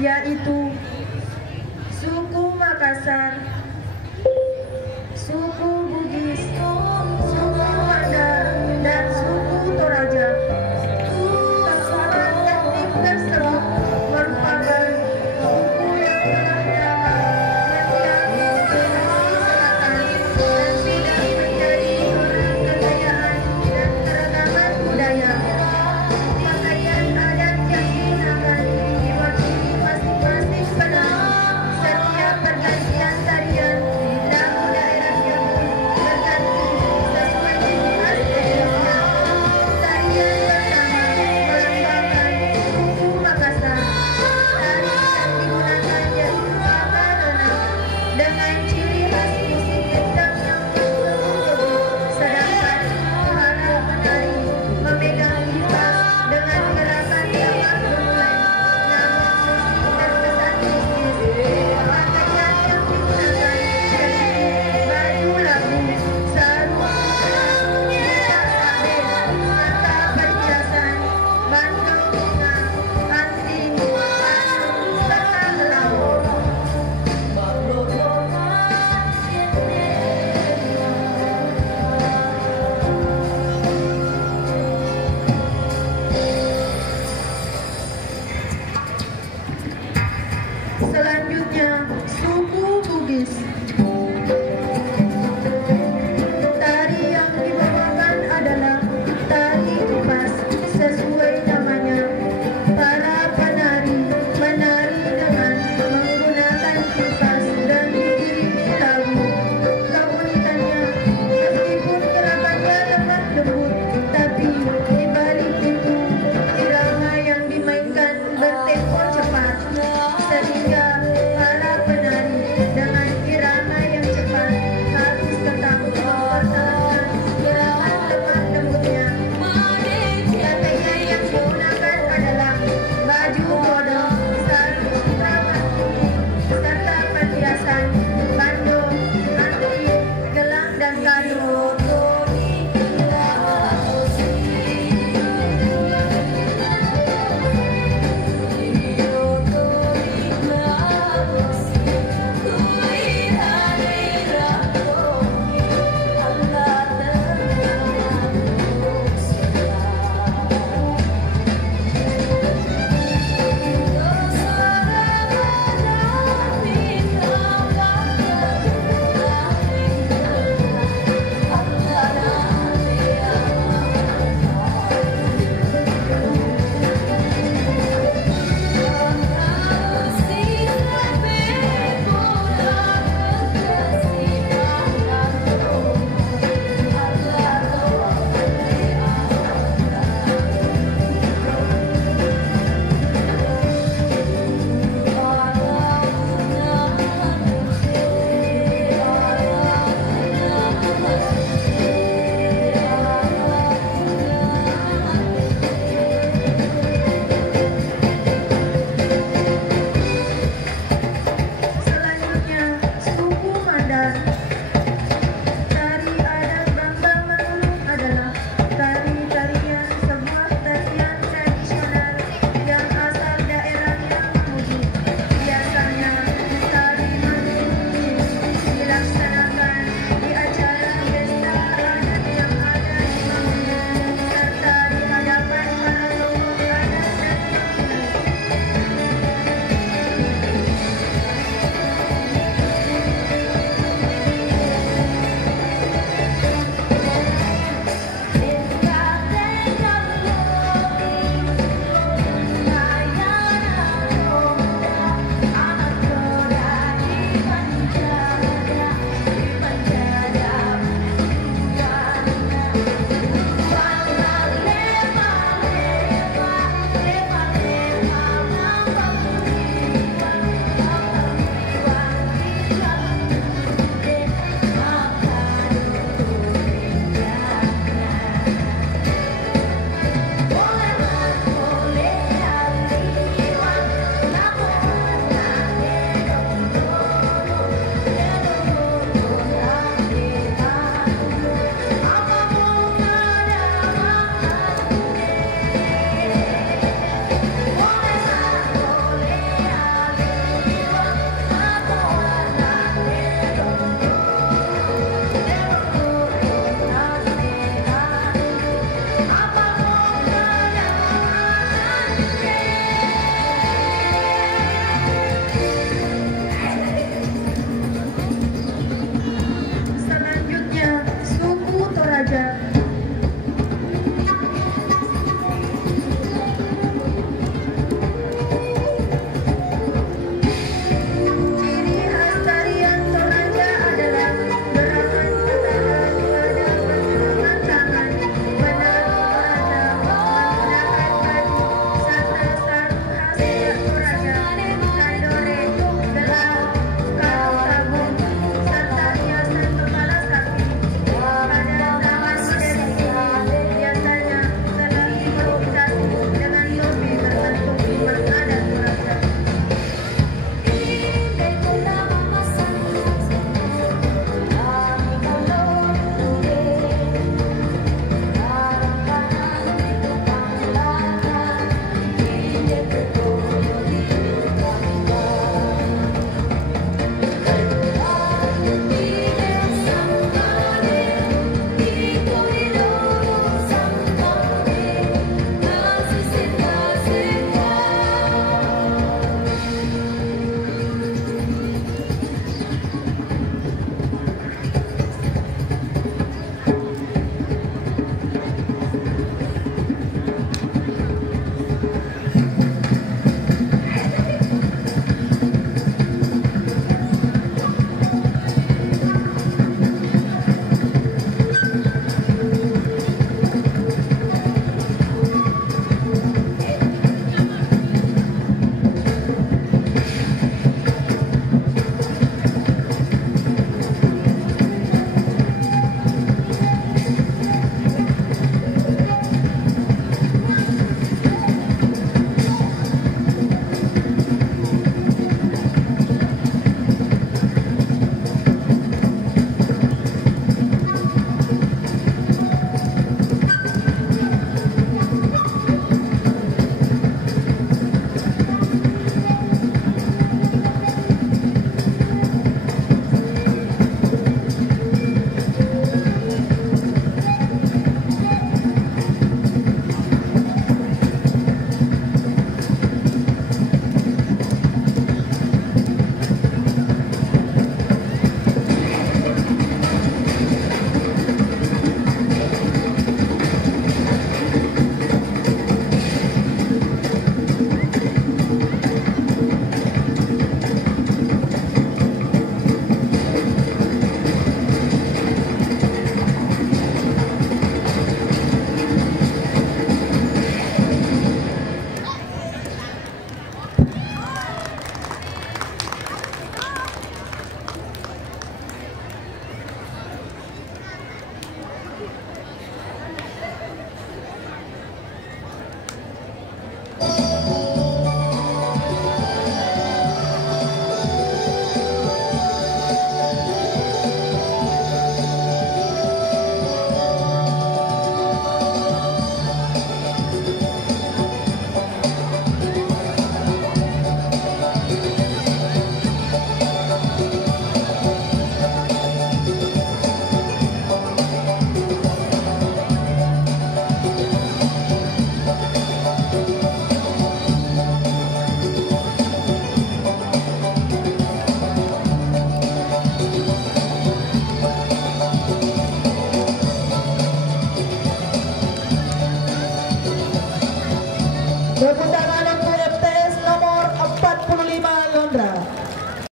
yaitu suku Makassar, suku Bugis, suku Mandar, dan suku Toraja. Keseluruhan etnik tersebut merupakan suku yang telah lama mendiami Sulawesi Selatan dan sudah menjadi orang kekayaan dan keragaman budaya. Pakaian adat yang digunakan diwakili masing-masing penenun. Setiap pergantian tarian dan daerahnya pun berganti sesuai ciri khas etnisnya. Tarian pertama melambangkan suku Makassar. Tari yang digunakan yaitu Baba Renang dengan ciri khas musik gendang yang berseru-seru, sedangkan para penari memegang gitar dengan gerakan yang bermulai namun musik terkesan mistis. Pakaian yang digunakan yaitu baju labu, sarung, minyak sabit, mata perhiasan, bandeng bunga, anting, parfum, serta gelang. Selanjutnya, suku Bugis.